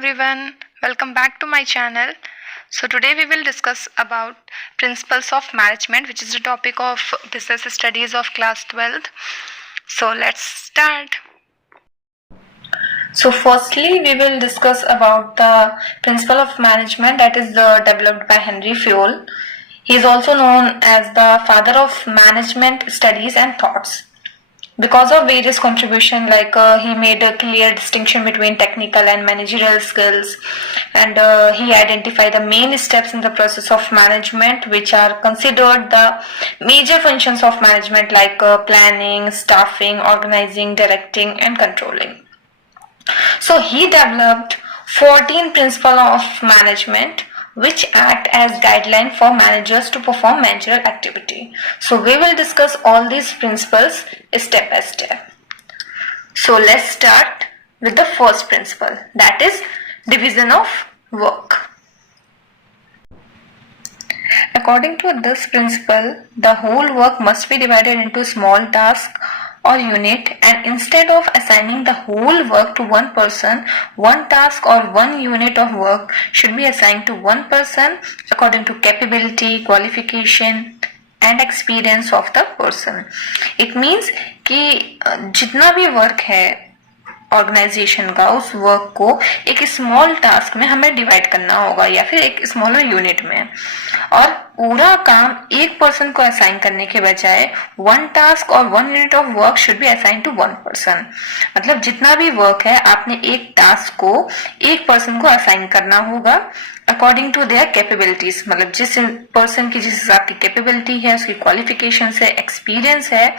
everyone, welcome back to my channel. So today we will discuss about principles of management, which is the topic of business studies of class 12th. So let's start. So firstly we will discuss about the principle of management that is developed by Henry Fayol. He is also known as the father of management studies and thoughts. Because of various contributions, he made a clear distinction between technical and managerial skills, and he identified the main steps in the process of management which are considered the major functions of management, like planning, staffing, organizing, directing and controlling. So he developed 14 principles of management which act as guideline for managers to perform managerial activity. So we will discuss all these principles step by step. So let's start with the first principle, that is division of work. According to this principle, the whole work must be divided into small tasks or unit, and instead of assigning the whole work to one person, one task or one unit of work should be assigned to one person according to capability, qualification and experience of the person. It means कि जितना भी work है organisation का, उस work को एक small task में हमें डिवाइड करना होगा या फिर एक स्मॉलर यूनिट में, और पूरा काम एक पर्सन को असाइन करने के बजाय वन टास्क और one unit of work should be assign to one person. मतलब जितना भी वर्क है आपने एक टास्क को एक पर्सन को असाइन करना होगा अकॉर्डिंग टू देयर कैपेबिलिटीज. मतलब जिस पर्सन की जिस हिसाब की कैपेबिलिटी है, उसकी क्वालिफिकेशन है, एक्सपीरियंस है,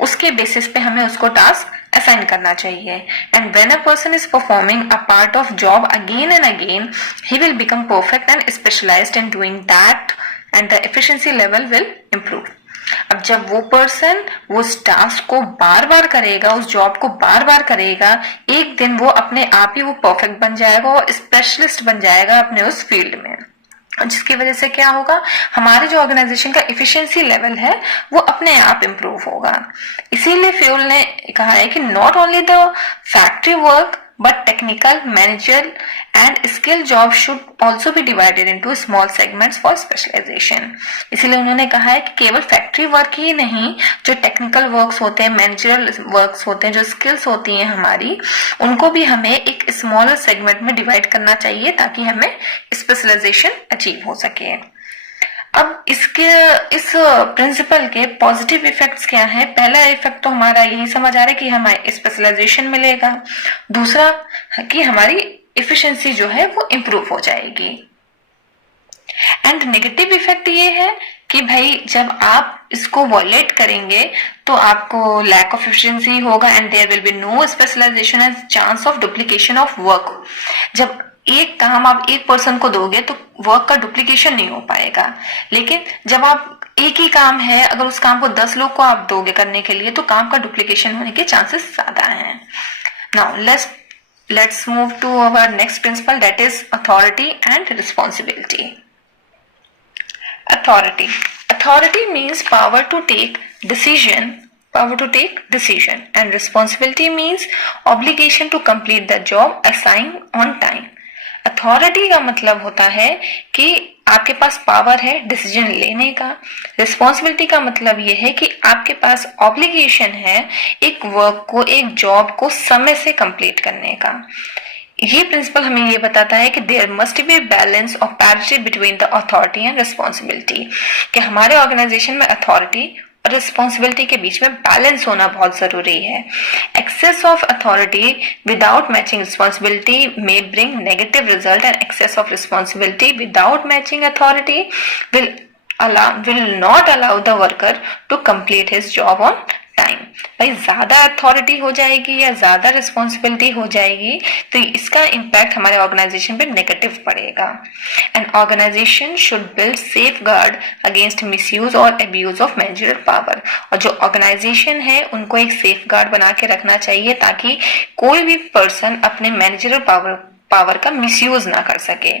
उसके बेसिस पे हमें उसको टास्क assign करना चाहिए. And when a person is performing a part of job again and again, he will become perfect and specialized in doing that, and the efficiency level will improve. अब जब वो person उस task को बार बार करेगा, उस job को बार बार करेगा, एक दिन वो अपने आप ही वो परफेक्ट बन जाएगा और स्पेशलिस्ट बन जाएगा अपने उस फील्ड में, जिसकी वजह से क्या होगा, हमारे जो ऑर्गेनाइजेशन का एफिशिएंसी लेवल है वो अपने आप इम्प्रूव होगा. इसीलिए फ्यूल ने कहा है कि not only the factory work but technical, manager and skill job should also be divided into small segments for specialisation. इसीलिए उन्होंने कहा है कि केवल फैक्ट्री वर्क ही नहीं, जो टेक्निकल वर्क्स होते हैं, मैनेजरल वर्क्स होते हैं, जो स्किल्स होती हैं हमारी, उनको भी हमें एक स्मॉलर सेगमेंट में डिवाइड करना चाहिए ताकि हमें स्पेशलाइजेशन अचीव हो सके. अब इस प्रिंसिपल के पॉजिटिव इफेक्ट्स क्या है? पहला इफेक्ट तो हमारा यही समझ आ रहा है कि हमें स्पेशलाइजेशन मिलेगा. दूसरा कि हमारी एफिशिएंसी जो है वो इम्प्रूव हो जाएगी. एंड नेगेटिव इफेक्ट ये है कि भाई जब आप इसको वॉयलेट करेंगे तो आपको लैक ऑफ एफिशिएंसी होगा and there will be no specialisation and chance of duplication of work. जब एक काम आप एक पर्सन को दोगे तो वर्क का डुप्लीकेशन नहीं हो पाएगा, लेकिन जब आप एक ही काम है, अगर उस काम को 10 लोग को आप दोगे करने के लिए तो काम का डुप्लीकेशन होने के चांसेस ज्यादा हैं. Now let's move to our next principle, that is authority and responsibility. Authority means power to take decision, and responsibility means obligation to complete the job assigned on time. Authority का मतलब होता है कि आपके पास power है decision लेने का. Responsibility का मतलब ये है कि आपके पास ऑब्लिगेशन है एक वर्क को, एक जॉब को समय से कंप्लीट करने का. ये प्रिंसिपल हमें ये बताता है कि there must be balance of parity between the authority and responsibility, कि हमारे ऑर्गेनाइजेशन में अथॉरिटी और रिस्पॉन्सिबिलिटी के बीच में बैलेंस होना बहुत जरूरी है. Excess of authority without matching responsibility may bring negative result, and excess of responsibility without matching authority will not allow the worker to complete his job on time. भाई ज्यादा authority हो जाएगी या ज्यादा रिस्पॉन्सिबिलिटी हो जाएगी तो इसका इम्पैक्ट हमारे ऑर्गेनाइजेशन पे नेगेटिव पड़ेगा. An organisation should build safeguard against misuse और अब्यूज ऑफ मैनेजरियल पावर. और जो ऑर्गेनाइजेशन है उनको एक सेफ गार्ड बना के रखना चाहिए ताकि कोई भी पर्सन अपने मैनेजरियल पावर पावर का मिसयूज ना कर सके।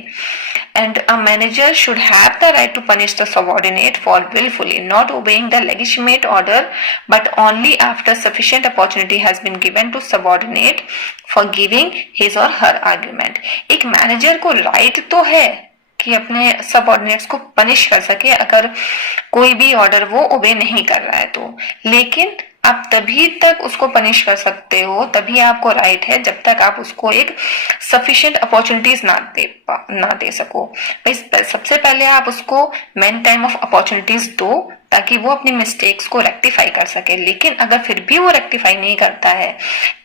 And a manager should have the right to punish the subordinate for wilfully not obeying the legislate order but only after sufficient opportunity has been given to subordinate for giving his और her argument. एक manager को right तो है कि अपने subordinates को punish कर सके अगर कोई भी ऑर्डर वो ओबे नहीं कर रहा है तो, लेकिन आप तभी तक उसको पनिश कर सकते हो, तभी आपको राइट है जब तक आप उसको एक सफिशिएंट अपॉर्चुनिटीज ना दे सको। भाई सबसे पहले आप उसको मेन टाइम ऑफ अपॉर्चुनिटीज दो ताकि वो अपनी मिस्टेक्स को रेक्टिफाई कर सके, लेकिन अगर फिर भी वो रेक्टिफाई नहीं करता है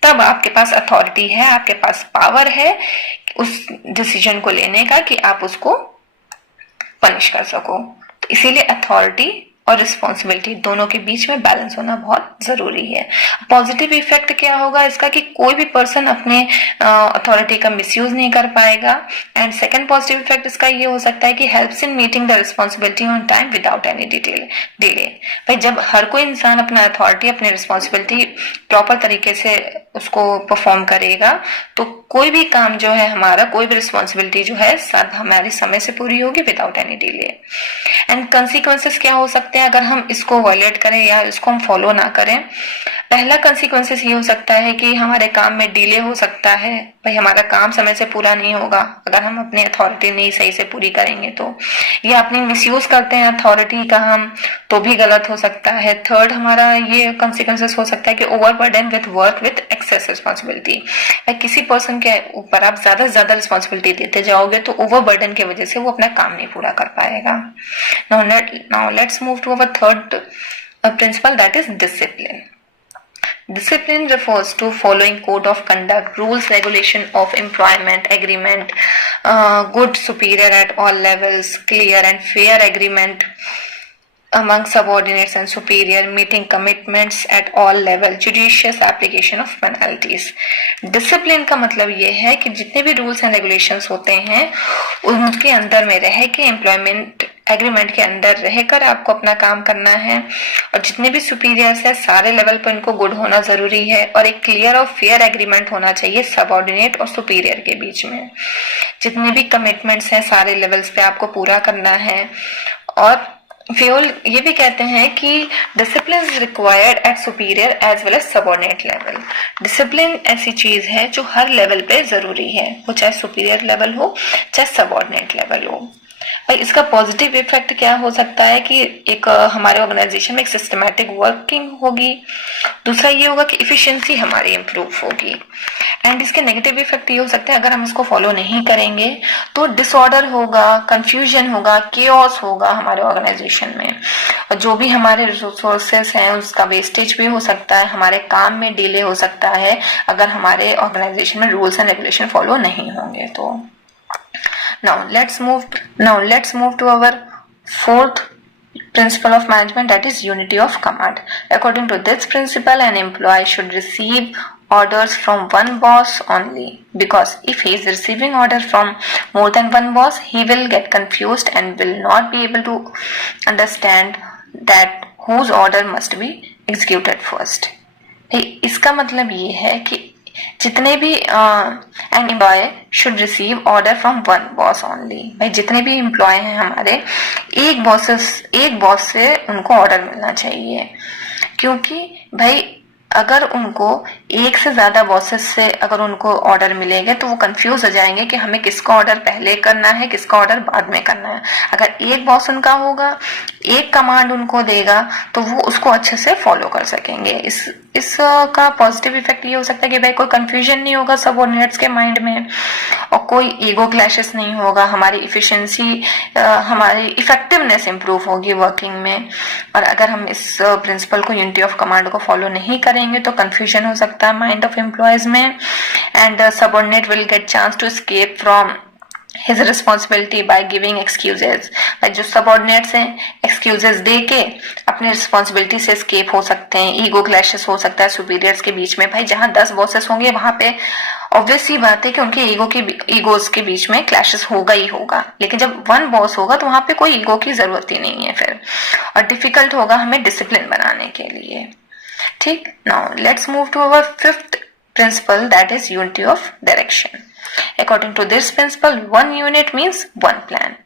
तब आपके पास अथॉरिटी है, आपके पास पावर है उस डिसीजन को लेने का कि आप उसको पनिश कर सको। तो इसीलिए अथॉरिटी और रिस्पॉन्सिबिलिटी दोनों के बीच में बैलेंस होना बहुत जरूरी है। पॉजिटिव इफेक्ट क्या होगा इसका कि कोई भी पर्सन अपने अथॉरिटी का मिसयूज नहीं कर पाएगा। एंड सेकंड पॉजिटिव इफेक्ट इसका ये हो सकता है कि helps in meeting the responsibility on time without any delay. भाई जब हर कोई इंसान अपना अथॉरिटी अपनी रिस्पॉन्सिबिलिटी प्रॉपर तरीके से उसको परफॉर्म करेगा तो कोई भी काम जो है हमारा, कोई भी रिस्पॉन्सिबिलिटी जो है हमारी समय से पूरी होगी without any delay. And consequences क्या हो सकते हैं अगर हम इसको वायलेट करें या इसको हम फॉलो ना करें। पहला कंसिक्वेंसेस ये हो सकता है कि हमारे काम में डिले हो सकता है, भाई हमारा काम समय से पूरा नहीं होगा अगर हम अपनी अथॉरिटी नहीं सही से पूरी करेंगे तो, या अपनी मिसयूज करते हैं अथॉरिटी का हम तो भी गलत हो सकता है। थर्ड हमारा ये कंसिक्वेंसेस हो सकता है कि overburden with work with excess responsibility. किसी पर्सन के ऊपर आप ज्यादा से ज्यादा रिस्पॉन्सिबिलिटी देते जाओगे तो ओवरबर्डन की वजह से वो अपना काम नहीं पूरा कर पाएगा। Now let's move to our third principle, that is discipline. Discipline refers to following code of conduct, rules, regulation of employment, agreement, good superior at all levels, clear and fair agreement among subordinates and superior, meeting commitments at all level, judicious application of penalties. Discipline का मतलब ये है कि जितने भी rules and regulations होते हैं उनके अंदर में रह के एम्प्लॉयमेंट एग्रीमेंट के अंदर रहकर आपको अपना काम करना है, और जितने भी सुपीरियर्स है सारे लेवल पर इनको गुड होना जरूरी है, और एक क्लियर और फेयर एग्रीमेंट होना चाहिए सबऑर्डिनेट और सुपीरियर के बीच में। जितने भी कमिटमेंट्स हैं सारे लेवल्स पे आपको पूरा करना है। और फ्योल ये भी कहते हैं कि discipline is required at superior as well as subordinate level. Discipline ऐसी चीज है जो हर लेवल पे जरूरी है, वो चाहे सुपीरियर लेवल हो चाहे सबऑर्डिनेट लेवल हो। भाई इसका पॉजिटिव इफेक्ट क्या हो सकता है कि एक हमारे ऑर्गेनाइजेशन में एक सिस्टमैटिक वर्किंग होगी। दूसरा ये होगा कि इफिशिएंसी हमारी इंप्रूव होगी। एंड इसके नेगेटिव इफेक्ट ये हो सकते हैं अगर हम इसको फॉलो नहीं करेंगे तो डिसऑर्डर होगा, कंफ्यूजन होगा, केओस होगा हमारे ऑर्गेनाइजेशन में, और जो भी हमारे रिसोर्सेस हैं उसका वेस्टेज भी हो सकता है, हमारे काम में डिले हो सकता है अगर हमारे ऑर्गेनाइजेशन में रूल्स एंड रेगुलेशन फॉलो नहीं होंगे तो। Now let's move to our fourth principle of management, that is unity of command. According to this principle, an employee should receive orders from one boss only, because if he is receiving order from more than one boss, he will get confused and will not be able to understand that whose order must be executed first. इसका मतलब ये है कि जितने भी an employee should receive order from one boss only. भाई जितने भी एम्प्लॉय हैं हमारे एक बॉस से उनको ऑर्डर मिलना चाहिए, क्योंकि भाई अगर उनको एक से ज्यादा बॉसेस से अगर उनको ऑर्डर मिलेंगे तो वो कंफ्यूज हो जाएंगे कि हमें किसका ऑर्डर पहले करना है, किसका ऑर्डर बाद में करना है। अगर एक बॉस उनका होगा, एक कमांड उनको देगा तो वो उसको अच्छे से फॉलो कर सकेंगे। इसका पॉजिटिव इफेक्ट ये हो सकता है कि भाई कोई कंफ्यूजन नहीं होगा सबऑर्डिनेट्स के माइंड में, और कोई ईगो क्लैशेस नहीं होगा, हमारी इफिशिएंसी, हमारी इफेक्टिवनेस इंप्रूव होगी वर्किंग में। और अगर हम इस प्रिंसिपल को, यूनिटी ऑफ कमांड को फॉलो नहीं करेंगे तो कंफ्यूजन हो सकता है माइंड ऑफ एम्प्लॉयज में, and subordinate will get chance to escape from his responsibility by giving excuses। जो सबऑर्डिनेट्स हैं एक्सक्यूजेस दे के अपने रिस्पॉन्सिबिलिटी से escape हो सकते हैं। ईगो क्लैशेस हो सकता है सुपीरियर्स के बीच में। भाई जहां 10 बॉसेस होंगे वहां पे ऑब्वियस ही बात है कि उनके ईगोज के बीच में क्लैशेस होगा ही होगा, लेकिन जब वन बॉस होगा तो वहां पे कोई ईगो की जरूरत ही नहीं है फिर, और डिफिकल्ट होगा हमें डिसिप्लिन बनाने के लिए। ठीक, now let's move to our fifth principle, that is unity of direction. According to this principle, one unit means one plan.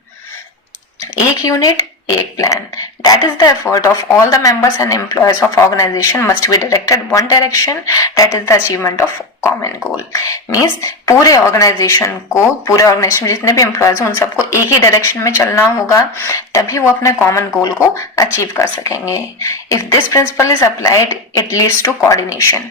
एक यूनिट एक plan. That is the effort of all the members and employees of organization must be directed one direction, that is the achievement of common goal. Means पूरे organisation में जितने भी employees हैं उन सबको एक ही डायरेक्शन में चलना होगा, तभी वो अपने कॉमन गोल को अचीव कर सकेंगे. If this principle is applied it leads to coordination.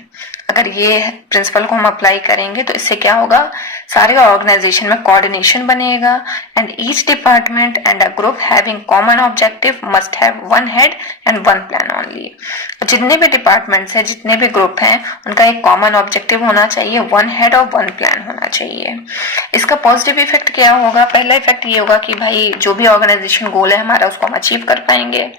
अगर ये प्रिंसिपल को हम अप्लाई करेंगे तो इससे क्या होगा, सारे ऑर्गेनाइजेशन में कोऑर्डिनेशन बनेगा. And each department and a group having common objective must have one head and one plan only. जितने भी डिपार्टमेंट्स हैं, जितने भी ग्रुप हैं, उनका एक कॉमन ऑब्जेक्टिव होना चाहिए, वन हेड और वन प्लान होना चाहिए. इसका पॉजिटिव इफेक्ट क्या होगा? पहला इफेक्ट ये होगा कि भाई जो भी ऑर्गेनाइजेशन गोल है हमारा उसको हम अचीव कर पाएंगे.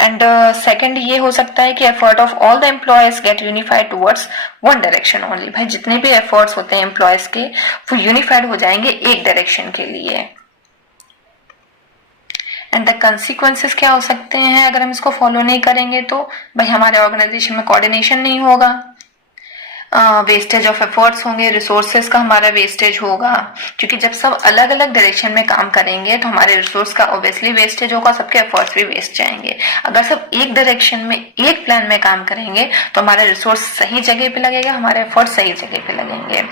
एंड सेकंड ये हो सकता है कि effort of all the employees get unified towards one direction only. भाई जितने भी एफर्ट्स होते हैं एम्प्लॉयज के वो यूनिफाइड हो जाएंगे एक डायरेक्शन के लिए. एंड द कंसिक्वेंसेस क्या हो सकते हैं अगर हम इसको फॉलो नहीं करेंगे तो? भाई हमारे ऑर्गेनाइजेशन में कोऑर्डिनेशन नहीं होगा, वेस्टेज ऑफ एफर्ट्स होंगे, रिसोर्सेज का हमारा वेस्टेज होगा, क्योंकि जब सब अलग अलग डायरेक्शन में काम करेंगे तो हमारे रिसोर्स का ऑब्वियसली वेस्टेज होगा, सबके एफर्ट्स भी वेस्ट जाएंगे. अगर सब एक डायरेक्शन में एक प्लान में काम करेंगे तो हमारा रिसोर्स सही जगह पे लगेगा, हमारे एफर्ट्स सही जगह पे लगेंगे.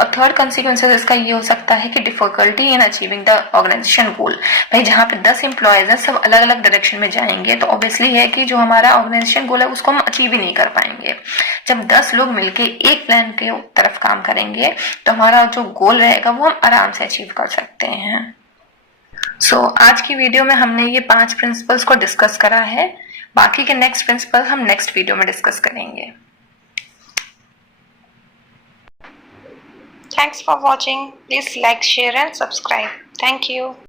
और थर्ड कंसिक्वेंसेज इसका ये हो सकता है कि difficulty in achieving the organisation goal. भाई जहाँ पे 10 एम्प्लॉयज हैं सब अलग अलग डायरेक्शन में जाएंगे तो ऑब्वियसली है कि जो हमारा ऑर्गेनाइजेशन गोल है उसको हम अचीव ही नहीं कर पाएंगे. जब 10 लोग मिलके एक प्लान के तरफ काम करेंगे तो हमारा जो गोल रहेगा वो हम आराम से अचीव कर सकते हैं. सो आज की वीडियो में हमने ये 5 प्रिंसिपल्स को डिस्कस करा है. बाकी के नेक्स्ट प्रिंसिपल हम नेक्स्ट वीडियो में डिस्कस करेंगे. Thanks for watching. Please like, share and subscribe. Thank you.